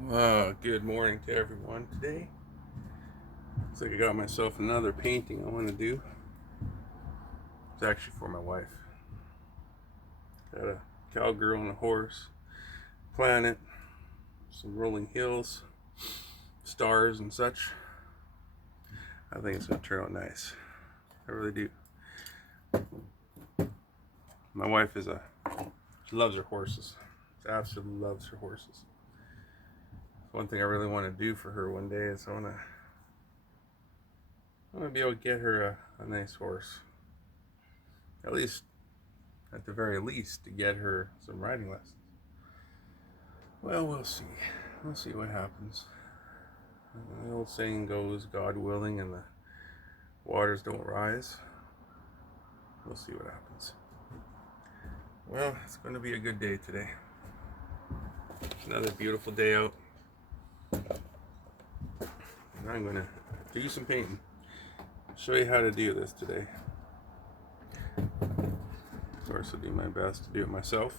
Good morning to everyone today. Looks like I got myself another painting I want to do. It's actually for my wife. Got a cowgirl and a horse, planet, some rolling hills, stars and such. I think it's going to turn out nice. I really do. My wife she loves her horses. She absolutely loves her horses. One thing I really want to do for her one day is I want to be able to get her a nice horse. At the very least, to get her some riding lessons. Well, we'll see. We'll see what happens. The old saying goes, God willing, and the waters don't rise. We'll see what happens. Well, it's going to be a good day today. It's another beautiful day out. And I'm going to do some painting. Show you how to do this today. Of course, I'll do my best to do it myself.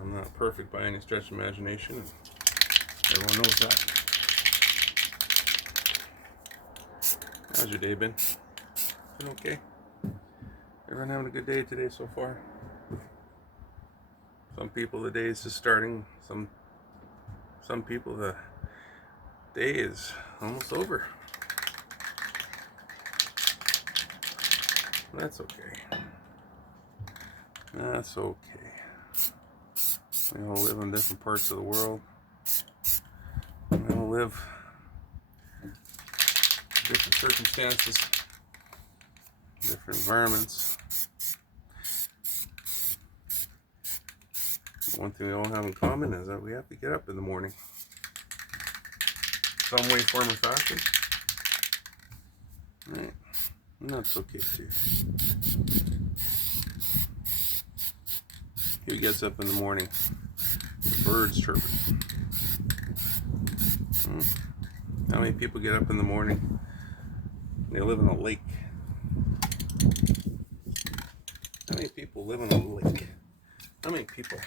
I'm not perfect by any stretch of imagination. Everyone knows that. How's your day been? Been okay? Everyone having a good day today so far? Some people the day is just starting. Some people the day is almost over. That's okay. That's okay. We all live in different parts of the world. We all live in different circumstances, different environments. One thing we all have in common is that we have to get up in the morning. Some way, form, or fashion. Right. And that's okay too. Who gets up in the morning? The birds chirping. How many people get up in the morning and they live in a lake? How many people live in a lake? How many people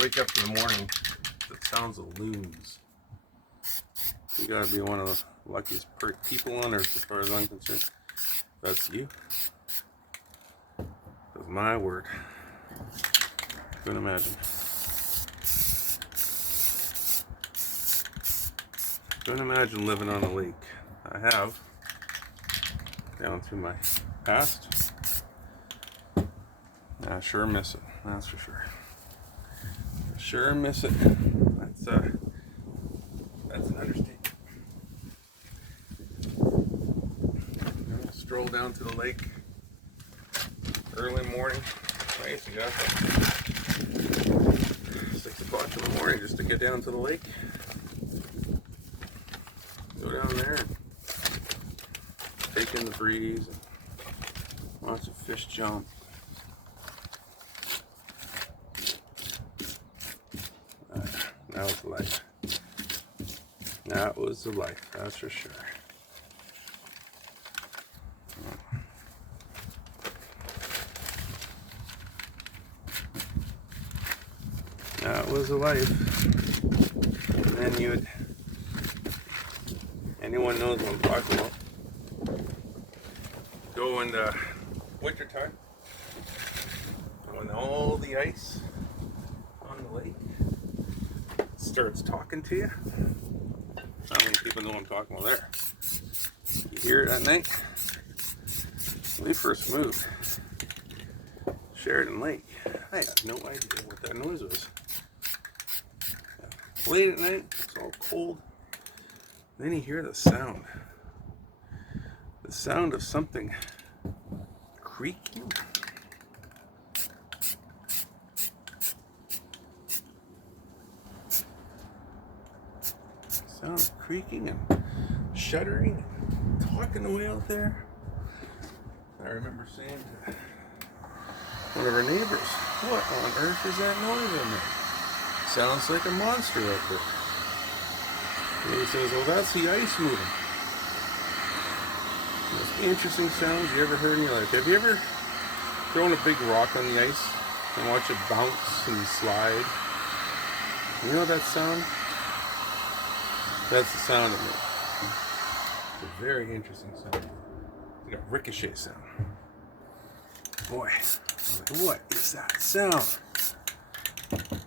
wake up in the morning to the sounds of loons? You gotta be one of the luckiest people on earth as far as I'm concerned. That's you. That's my word. Couldn't imagine. Couldn't imagine living on a lake. I have. Down through my past. I sure miss it. That's for sure. I sure miss it. That's an understatement. Stroll down to the lake early morning. Right, you got 6 o'clock in the morning just to get down to the lake. Go down there and take in the breeze and watch the fish jump. That was life. That was the life, that's for sure. That was the life. And then anyone knows what I'm talking about. Go in the wintertime when all the ice on the lake starts talking to you. Not many people know what I'm talking about there. You hear it at night. When we first moved Sheridan Lake, I had no idea what that noise was. Late at night, it's all cold. Then you hear the sound. The sound of something creaking. Sound of creaking and shuddering and talking away out there. I remember saying to one of our neighbors, "What on earth is that noise in there? Sounds like a monster out there." And he says, "Well, that's the ice moving." Most interesting sounds you ever heard in your life. Have you ever thrown a big rock on the ice and watch it bounce and slide? You know that sound? That's the sound of it. It's a very interesting sound. It's like a ricochet sound. Boy, what is that sound?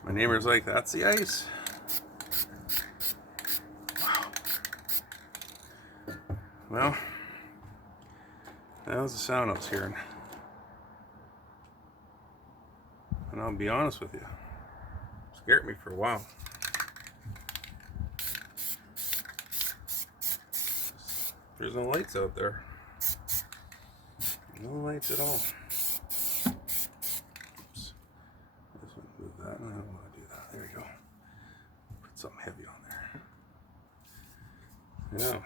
My neighbor's like, that's the ice. Wow. Well, that was the sound I was hearing. And I'll be honest with you, it scared me for a while. There's no lights out there. No lights at all. Oops. I just want to move that. I don't want to do that. There we go. Put something heavy on there.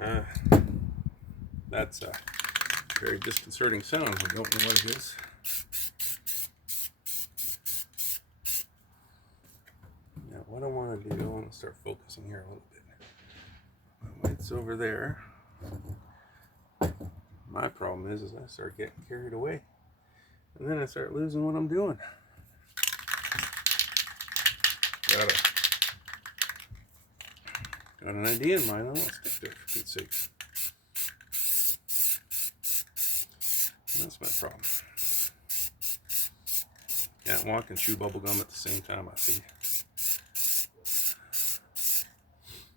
Yeah. That's a very disconcerting sound. I don't know what it is. Now, what I want to do, I want to start focusing here a little bit. My light's over there. My problem is I start getting carried away. And then I start losing what I'm doing. Got an idea in mind. I want to stick to it, for Pete's sake. That's my problem. Can't walk and chew bubble gum at the same time, I see.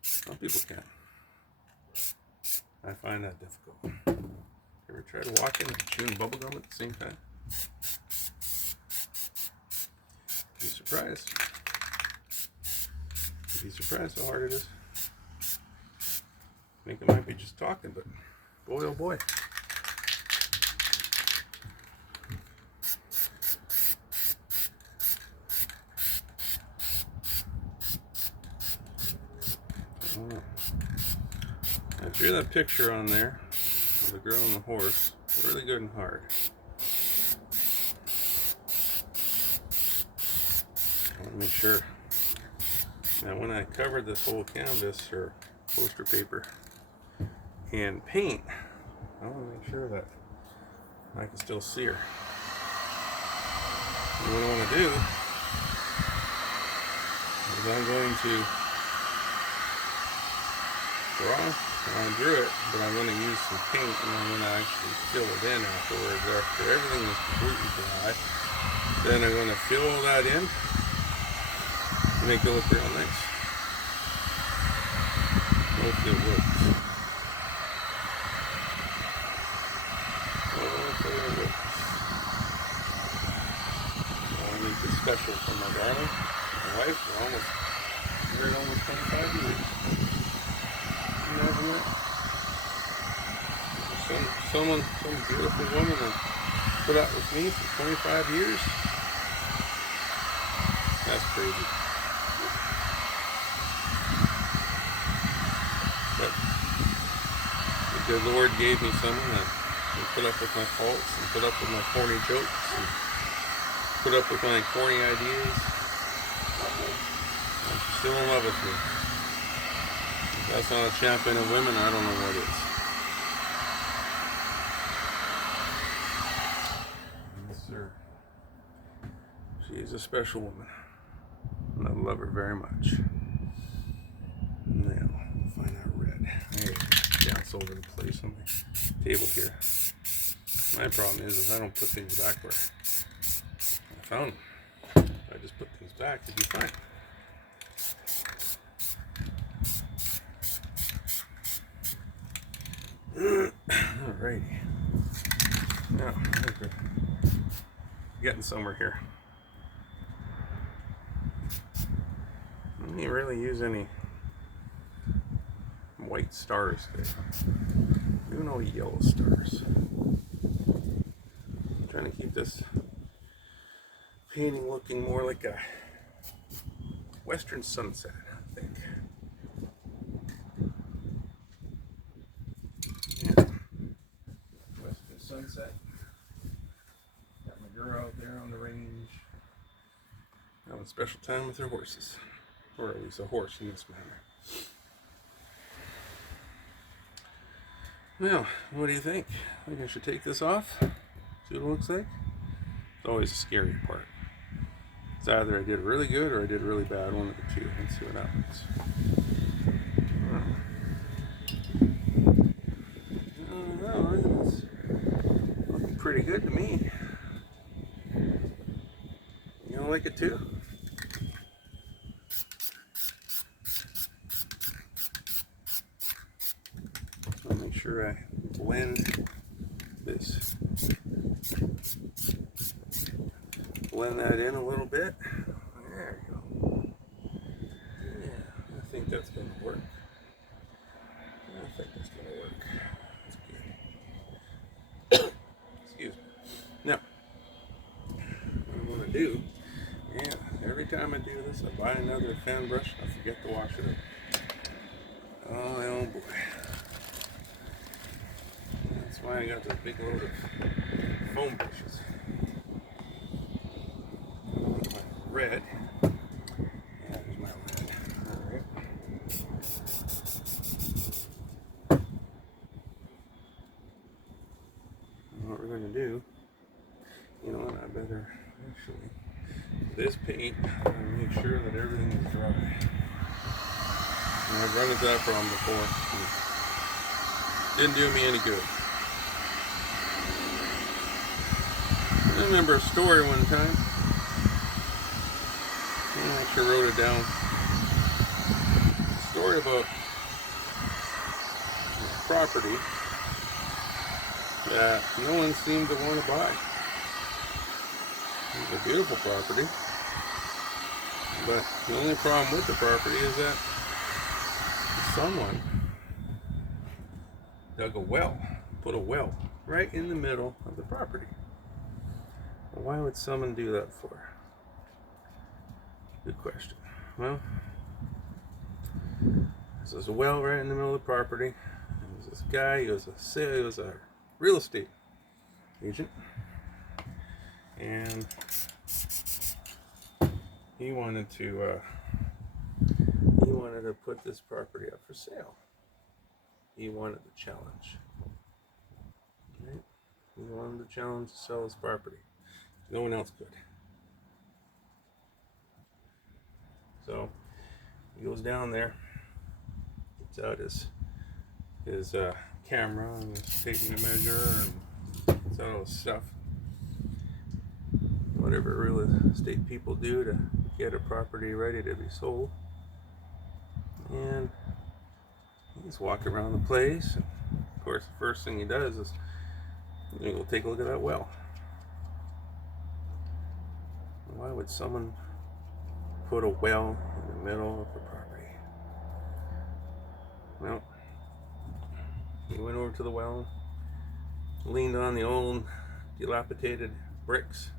Some people can. I find that difficult. Ever try to walk in and chewing bubble gum at the same time? Be surprised. You'd be surprised how hard it is. I think it might be just talking, but boy oh boy. I drew that picture on there of the girl and the horse. Really good and hard. I want to make sure. Now when I covered this whole canvas or poster paper in paint, I want to make sure that I can still see her. And what I want to do is I'm going to draw. I drew it, but I'm going to use some paint and I'm going to actually fill it in afterwards. After everything is completely dry, then I'm going to fill that in to make it look real nice. Hopefully it works. Hopefully it works. I want to make this special for my darling, my wife. We're married almost 25 years. Some beautiful woman will put up with me for 25 years. That's crazy. But the good Lord gave me someone that will put up with my faults and put up with my corny jokes and put up with my corny ideas. And she's still in love with me. That's not a champion of women, I don't know what is. Yes, sir. She is a special woman. And I love her very much. Now, find that red. I dance over the place on the table here. My problem is I don't put things back where I found them. If I just put things back, it'd be fine. Alrighty. Now, I think we're getting somewhere here. I didn't really use any white stars today. Do no yellow stars. I'm trying to keep this painting looking more like a western sunset, I think. Sunset. Got my girl out there on the range. Having a special time with her horses. Or at least a horse in this manner. Well, what do you think? I think I should take this off. See what it looks like? It's always a scary part. It's either I did really good or I did really bad, one of the two. Let's see what happens. Oh, it's looking pretty good to me. You don't like it too? I'll make sure I blend this. Blend that in a little bit. There you go. Yeah, I think that's going to work. I think that's going to work. That's good. Excuse me. Now, what I'm going to do, every time I do this, I buy another fan brush and I forget to wash it up. Oh boy. That's why I got this big load of foam brushes. Red. Yeah, there's my red. Alright. What we're going to do, you know what, I better actually, this paint, I'm going to make sure that everything is dry. And I've run into that problem before. It didn't do me any good. I remember a story one time. I actually wrote it down. A story about a property that no one seemed to want to buy. It's a beautiful property, but the only problem with the property is that someone dug a well, put a well right in the middle of the property. Well, why would someone do that for? Good question. Well, there's a well right in the middle of the property. There's this guy, he was a real estate agent, and he wanted to put this property up for sale. He wanted the challenge. Right? He wanted the challenge to sell his property. No one else could. So he goes down there, gets out his camera and is taking a measure and gets out all his stuff. Whatever real estate people do to get a property ready to be sold. And he's walking around the place. And of course, the first thing he does is he'll take a look at that well. Why would someone put a well in the middle of the property? Well, he went over to the well, leaned on the old dilapidated bricks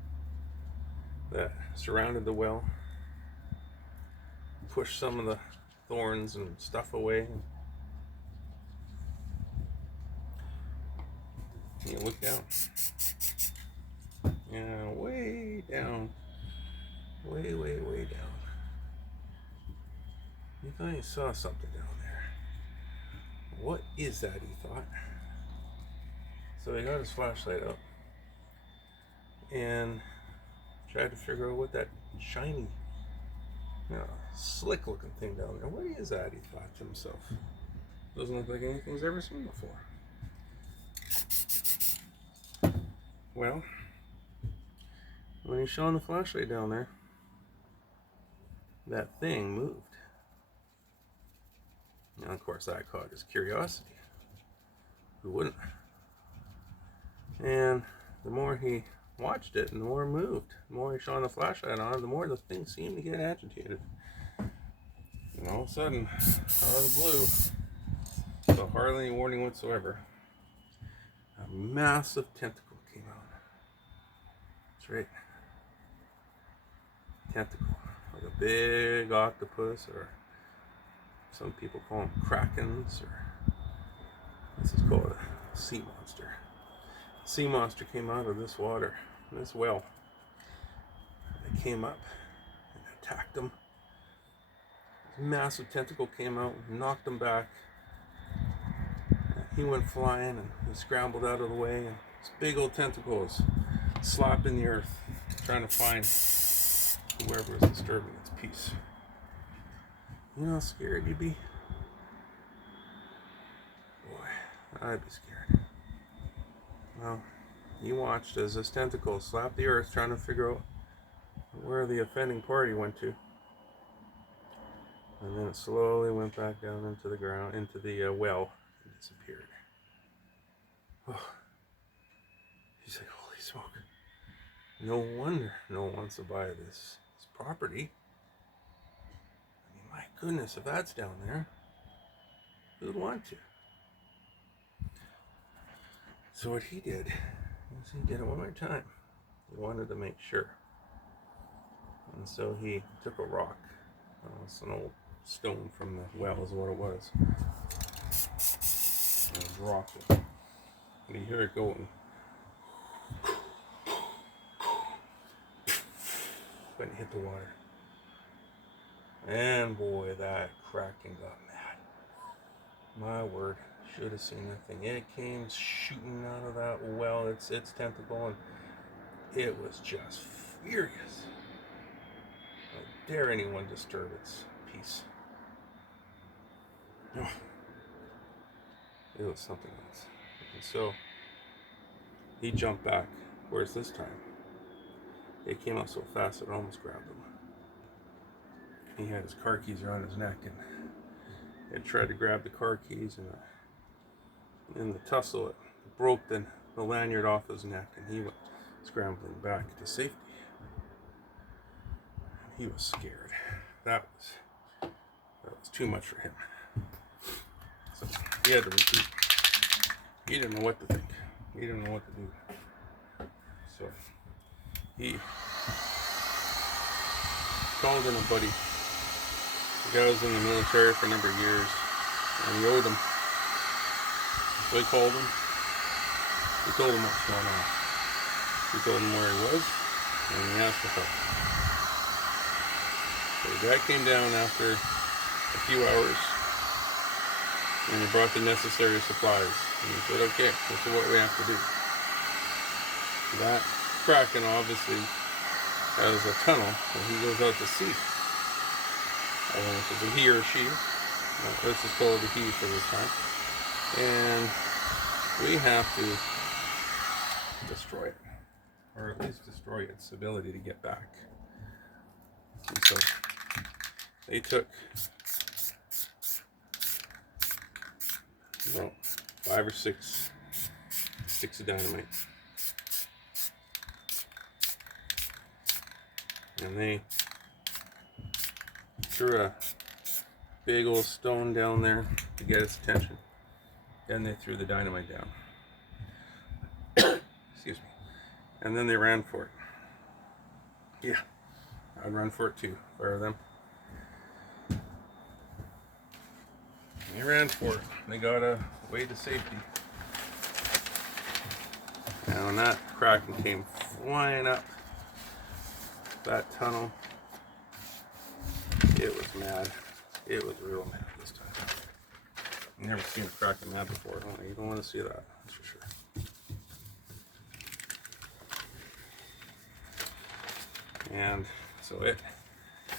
that surrounded the well, pushed some of the thorns and stuff away. And you look down. Yeah, way down. Way down. He thought he saw something down there. What is that, he thought. So he got his flashlight up and tried to figure out what that shiny, slick looking thing down there, what is that, he thought to himself. Doesn't look like anything he's ever seen before. Well, when he shone the flashlight down there, that thing moved. Now, of course, that caught his curiosity. Who wouldn't? And the more he watched it, and the more it moved, the more he shone the flashlight on, the more the thing seemed to get agitated. And all of a sudden, out of the blue, without hardly any warning whatsoever, a massive tentacle came out. That's right. Tentacle. Like a big octopus, or some people call them krakens, or this is called a sea monster. A sea monster came out of this water, this well. It came up and attacked him. This massive tentacle came out and knocked him back. He went flying and he scrambled out of the way, and this big old tentacle was slapping the earth, trying to find whoever is disturbing its peace. You know how scared you'd be? Boy, I'd be scared. Well, you watched as this tentacle slapped the earth trying to figure out where the offending party went to. And then it slowly went back down into the ground, into the well, and disappeared. Oh. He's like, holy smoke. No wonder no one wants to buy this property. I mean, my goodness, if that's down there, who'd want to? So what he did is he did it one more time. He wanted to make sure. And so he took a rock. It's an old stone from the well is what it was. And he dropped it. And you hear it going. When it hit the water. And boy, that Kraken got mad. My word, should have seen that thing. It came shooting out of that well, its tentacle, and it was just furious. How dare anyone disturb its peace? Oh, it was something else. And so he jumped back. Whereas this time, it came out so fast it almost grabbed him. He had his car keys around his neck and it tried to grab the car keys, and in the tussle it broke the lanyard off his neck, and he went scrambling back to safety. He was scared. That was too much for him. So he had to retreat. He didn't know what to think. He didn't know what to do. So he called in a buddy. The guy was in the military for a number of years, and he owed him. So he called him. He told him what's going on. He told him where he was, and he asked for help. So the guy came down after a few hours, and he brought the necessary supplies. And he said, okay, this is what we have to do. That Kraken obviously has a tunnel when he goes out to sea. I don't know if it's a he or she. Let's just call it a he for this time. And we have to destroy it. Or at least destroy its ability to get back. And so they took 5 or 6 sticks of dynamite. And they threw a big old stone down there to get its attention. Then they threw the dynamite down. Excuse me. And then they ran for it. Yeah, I'd run for it too, if I were them. They ran for it. They got away to safety. And when that Kraken came flying up that tunnel, it was mad. It was real mad this time. I've never seen a Kraken mad before. You don't want to see that, that's for sure. And so it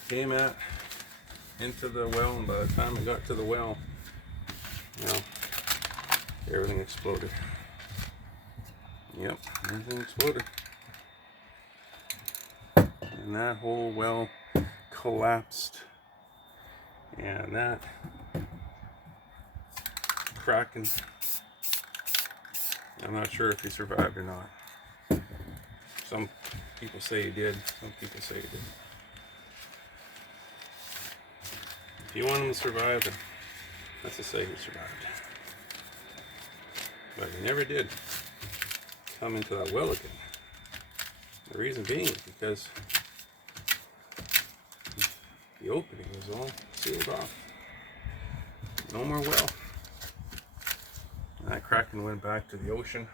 came into the well, and by the time it got to the well, everything exploded. Yep, everything exploded. And that whole well collapsed. And that Kraken, I'm not sure if he survived or not. Some people say he did, some people say he didn't. If you want him to survive, then let's just say he survived. But he never did come into that well again. The reason being is because the opening was all sealed off. No more well. And that Kraken went back to the ocean,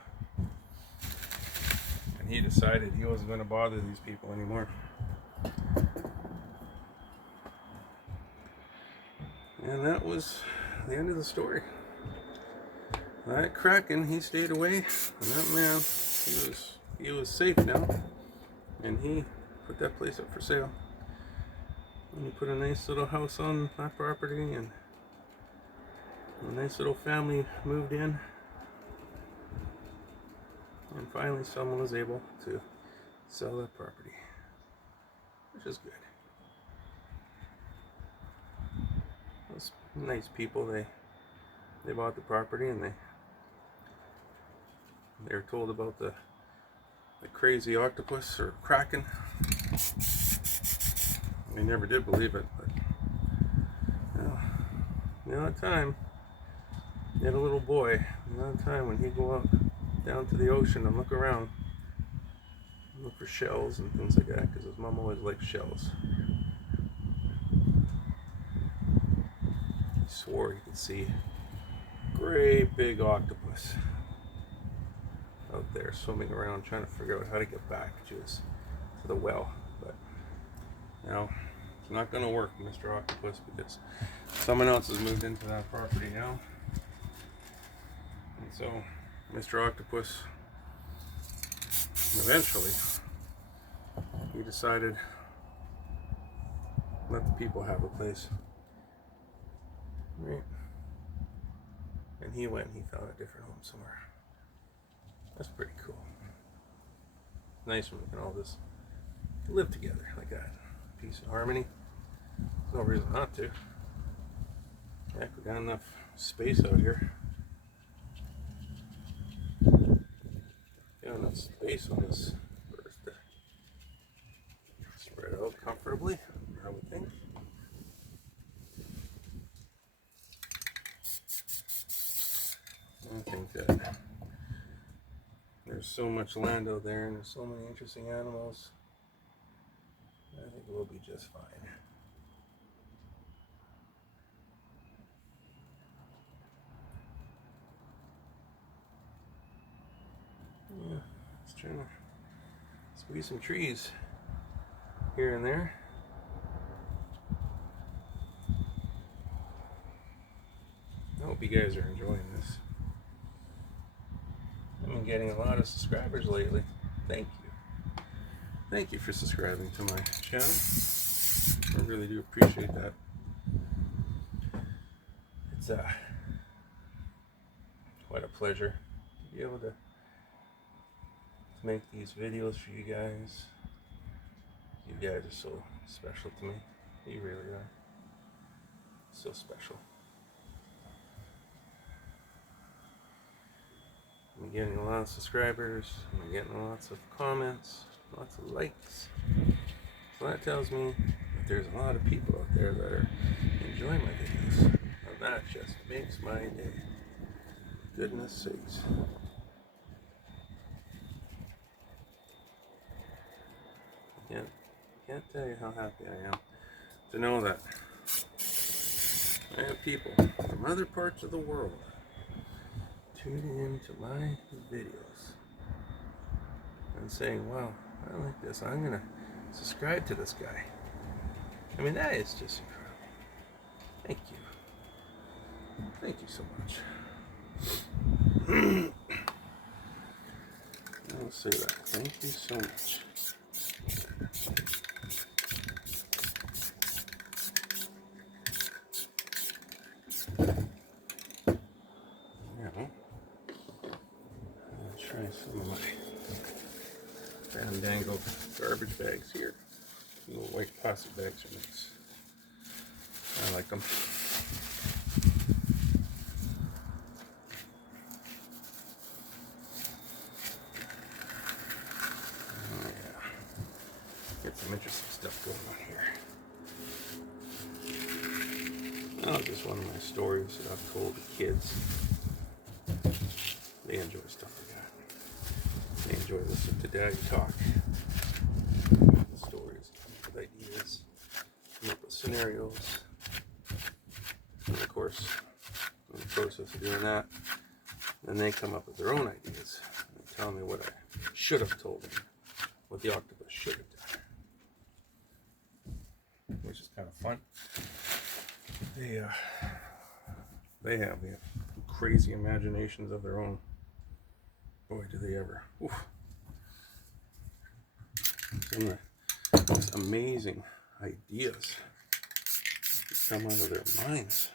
and he decided he wasn't going to bother these people anymore. And that was the end of the story. That Kraken, he stayed away, and that man, he was safe now, and he put that place up for sale. We put a nice little house on that property, and a nice little family moved in. And finally someone was able to sell that property, which is good. Those nice people, they bought the property, and they were told about the crazy octopus or kraken. They never did believe it, but that time, they had a little boy. That time when he'd go out down to the ocean and look around, look for shells and things like that, because his mom always liked shells. He swore he could see a great big octopus out there swimming around, trying to figure out how to get back to the well. But it's not going to work, Mr. Octopus, because someone else has moved into that property now. And so Mr. Octopus, eventually, he decided let the people have a place. Right? And he went and he found a different home somewhere. That's pretty cool. Nice when we can all just live together like that. Peace and harmony. There's no reason not to. Heck, we got enough space out here. Got enough space on this earth to spread out comfortably, I would think. I think that there's so much land out there, and there's so many interesting animals. I think we'll be just fine. Yeah, just trying to squeeze some trees here and there. I hope you guys are enjoying this. I've been getting a lot of subscribers lately. Thank you. Thank you for subscribing to my channel. I really do appreciate that. It's quite a pleasure to be able to make these videos for you guys. You guys are so special to me. You really are. So special. I'm getting a lot of subscribers. I'm getting lots of comments, lots of likes. So that tells me that there's a lot of people out there that are enjoying my videos. And that just makes my day. Goodness sakes. Can't tell you how happy I am to know that I have people from other parts of the world tuning into my videos and saying, wow, I like this. I'm going to subscribe to this guy. I mean, that is just incredible. Thank you. Thank you so much. I'll say that. Thank you so much. Try some of my fandangled garbage bags here. Little white plastic bags are nice. I like them. Oh yeah. Get some interesting stuff going on here. Oh, just one of my stories that I've told the kids. They enjoy stuff like that. They enjoy listening to Daddy talk. Stories, with ideas, come up with scenarios. And of course, in the process of doing that, then they come up with their own ideas and tell me what I should have told them, what the octopus should have done. Which is kind of fun. They have crazy imaginations of their own. Boy, do they ever. Oof. Some of the most amazing ideas come out of their minds.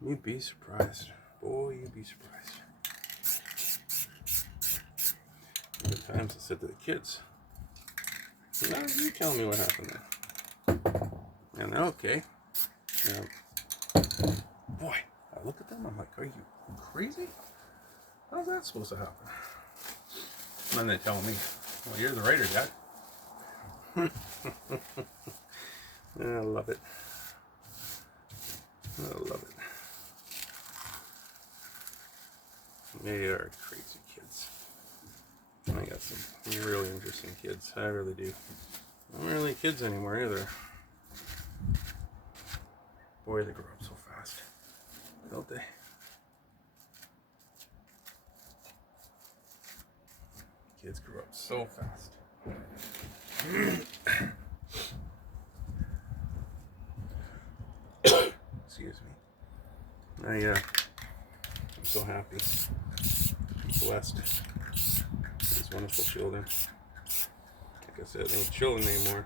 You'd be surprised. Boy, you'd be surprised. There were times I said to the kids, "No, you tell me what happened there." And they're okay. Boy, I look at them, I'm like, are you crazy? How's that supposed to happen? And then they tell me, well, you're the writer, Dad. I love it. I love it. They are crazy kids. I got some really interesting kids. I really do. Not really kids anymore either. Boy, they grow up so fast, don't they? Kids grow up so fast. Excuse me. I'm so happy. Blessed. These wonderful children. Like I said, they ain't children anymore.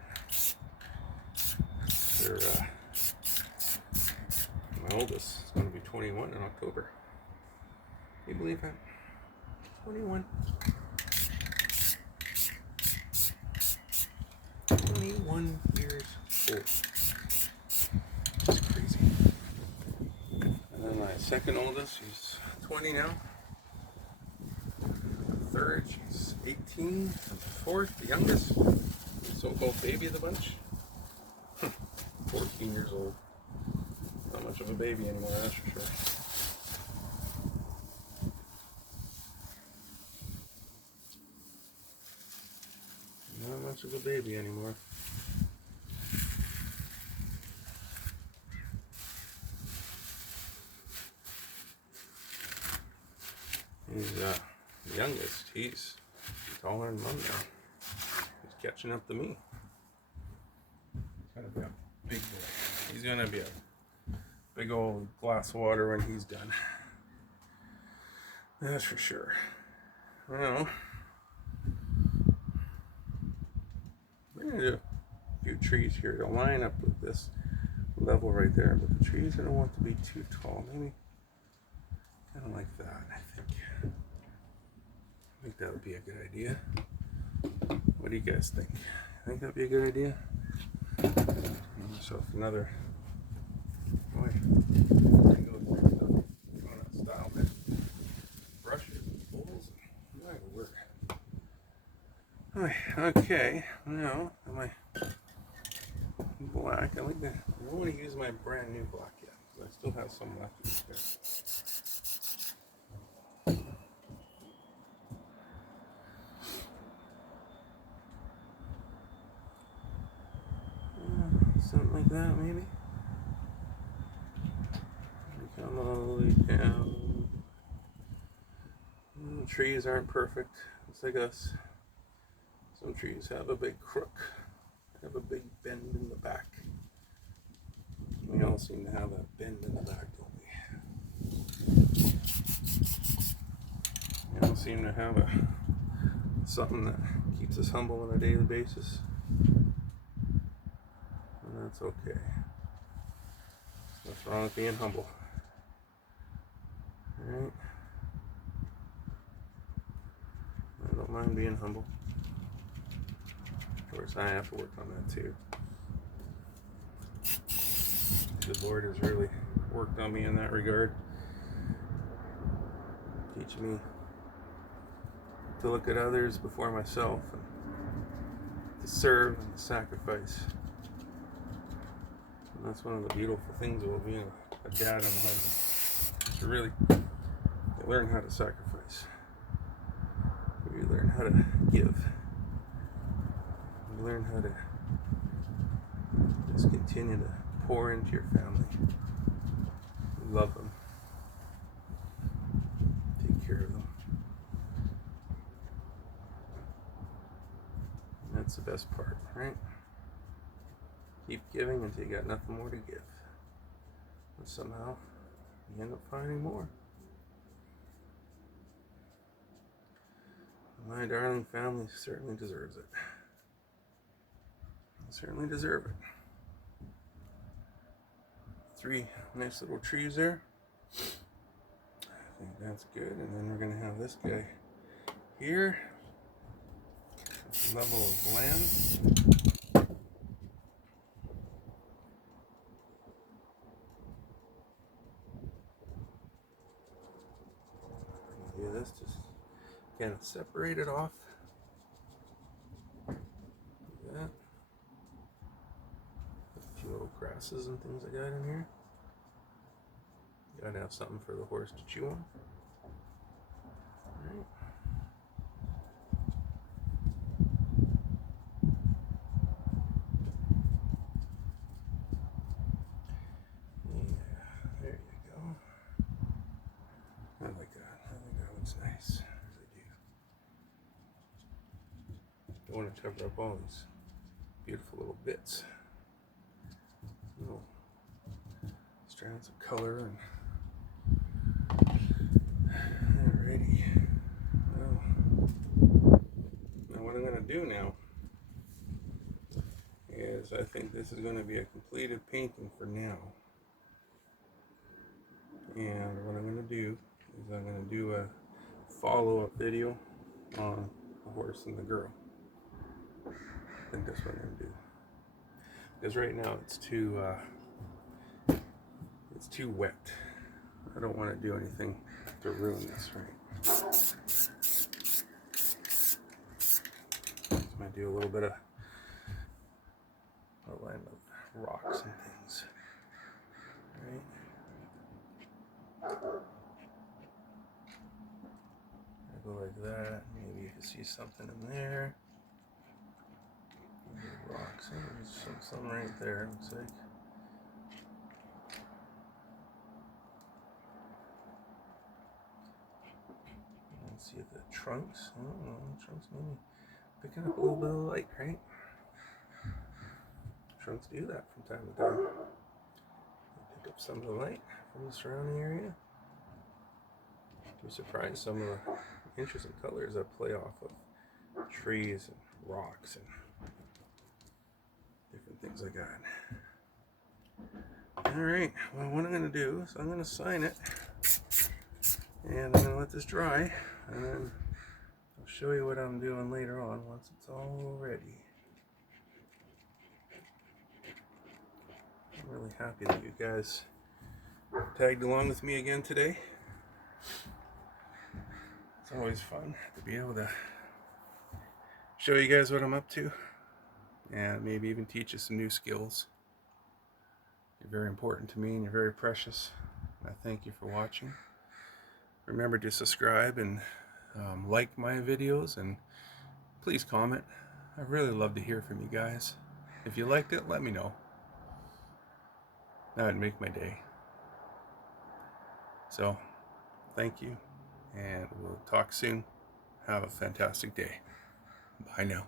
They're my oldest is going to be 21 in October. Can you believe that? 21. 21 years old. That's crazy. And then my second oldest, she's 20 now. The third, she's 18. And the fourth, the youngest, so-called baby of the bunch, 14 years old. Not much of a baby anymore, that's for sure. Not much of a baby anymore. He's the youngest. He's taller than Mom now. He's catching up to me. He's gonna be a big boy. He's gonna be a big old glass of water when he's done. That's for sure. Well, we're gonna do a few trees here to line up with this level right there, but the trees I don't want to be too tall. Maybe kind of like that. I think that would be a good idea. What do you guys think? I think that'd be a good idea. Give myself another. Boy, I go through that style, man. Brushes and bowls. That would work. Okay, now am I black? I don't want to use my brand new black yet, because I still have some left in there. Something like that, maybe. Come all the way down. The trees aren't perfect. It's like us. Some trees have a big crook, have a big bend in the back. We all seem to have that bend in the back, don't we? We all seem to have something that keeps us humble on a daily basis. And that's okay. What's wrong with being humble? Alright? I don't mind being humble. Of course, I have to work on that too. The Lord has really worked on me in that regard, teaching me to look at others before myself and to serve and to sacrifice. And that's one of the beautiful things about being a dad and a husband. To really learn how to sacrifice. You learn how to give. You learn how to just continue to pour into your family. Love them. Take care of them. And that's the best part, right? Keep giving until you got nothing more to give. And somehow you end up finding more. My darling family certainly deserves it. certainly deserve it. 3 nice little trees there. I think that's good. And then we're going to have this guy here. Level of land. Do this, just kind of separate it off. Like that. A few little grasses and things like that in here. Gotta have something for the horse to chew on. Alright. Yeah, there you go. I like that. I think that looks nice. I really do. I want to cover up all these beautiful little bits. Little strands of color and alrighty. Well, now what I'm going to do now is I think this is going to be a completed painting for now. And what I'm going to do is I'm going to do a follow-up video on the horse and the girl. I think that's what I'm going to do. Because right now it's too wet. I don't want to do anything to ruin this, right? So I'm going to do a little bit of outline of rocks and things. Right? Go like that. Maybe you can see something in there. Maybe rocks. There's some right there, looks like. Let's see if the trunks. I don't know. The trunks maybe picking up a little bit of light, right? Trunks do that from time to time. They pick up some of the light from the surrounding area. You're surprised some of the interesting colors that play off of trees and rocks and different things like that. Alright, well what I'm going to do is I'm going to sign it and I'm going to let this dry and then I'll show you what I'm doing later on once it's all ready. I'm really happy that you guys tagged along with me again today. It's always fun to be able to show you guys what I'm up to and maybe even teach you some new skills. You're very important to me and you're very precious. I thank you for watching. Remember to subscribe and like my videos and please comment. I really love to hear from you guys. If you liked it, let me know. That would make my day. So, thank you, and we'll talk soon. Have a fantastic day. Bye now.